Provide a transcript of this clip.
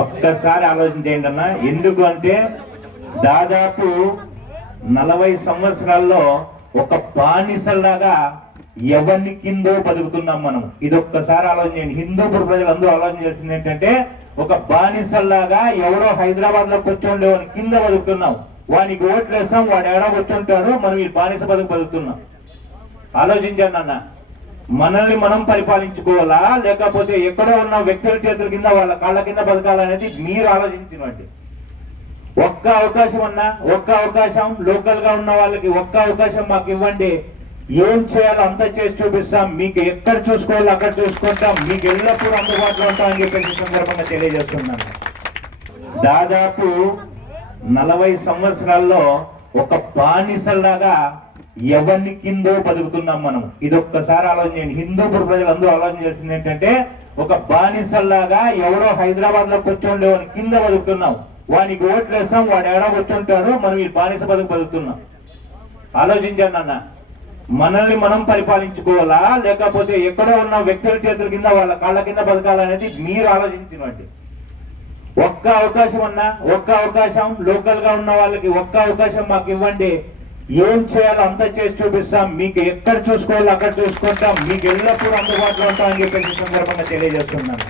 ఒక్కసారి ఆలోచించేయండి అన్న ఎందుకు అంటే దాదాపు నలభై సంవత్సరాల్లో ఒక బానిసలాగా ఎవరిని కిందో బతుకుతున్నాం మనం. ఇది ఒక్కసారి ఆలోచించండి. హిందూపుర ప్రజలు అందరూ ఆలోచన చేసింది ఏంటంటే ఒక బానిసల్లాగా ఎవరో హైదరాబాద్లో కూర్చోండి వాని కింద బతుకుతున్నాం. వానికి ఓట్లు వేస్తాం వాడు ఎడ కూర్చుంటాడు మనం ఈ బానిస బతుకు బతుకుతున్నాం. ఆలోచించండి అన్న. మనల్ని మనం పరిపాలించుకోవాలా? లేకపోతే ఎక్కడో ఉన్న వ్యక్తుల చేతుల కింద వాళ్ళ కాళ్ళ కింద బతకాలనేది మీరు ఆలోచించినట్టు ఒక్క అవకాశం అన్నా ఒక్క అవకాశం లోకల్గా ఉన్న వాళ్ళకి ఒక్క అవకాశం మాకు ఇవ్వండి. ఏం చేయాలో అంత చేసి చూపిస్తాం. మీకు ఎక్కడ చూసుకోవాలో అక్కడ చూసుకుంటాం. మీకు ఎల్లప్పుడూ అందుబాటులో ఉంటామని చెప్పేసి సందర్భంగా తెలియజేస్తున్నాను. దాదాపు నలభై సంవత్సరాల్లో ఒక బానిసలాగా ఎవరిని కిందో బతుకుతున్నాం మనం? ఇది ఒక్కసారి ఆలోచించండి హిందూపుర ప్రజలందరూ ఆలోచన చేసింది ఏంటంటే ఒక బానిసల్లాగా ఎవరో హైదరాబాద్లో కూర్చోండి వాని కింద బతుకుతున్నాం వానికి ఓట్లు వేస్తాం వాడు ఎడ కూర్చుంటాడు మనం ఈ బానిస బతుకు బతుకుతున్నాం ఆలోచించండి అన్న మనల్ని మనం పరిపాలించుకోవాలా? లేకపోతే ఎక్కడో ఉన్న వ్యక్తుల చేతుల కింద వాళ్ళ కాళ్ళ కింద బతకాలనేది మీరు ఆలోచించినట్టు ఒక్క అవకాశం అన్నా ఒక్క అవకాశం లోకల్గా ఉన్న వాళ్ళకి ఒక్క అవకాశం మాకు ఇవ్వండి. ఏం చేయాలో అంత చేసి చూపిస్తాం. మీకు ఎక్కడ చూసుకోవాలో అక్కడ చూసుకుంటాం. మీకు ఎల్లప్పుడూ అందుబాటులో ఉంటామని చెప్పేసి సందర్భంగా తెలియజేస్తున్నాను.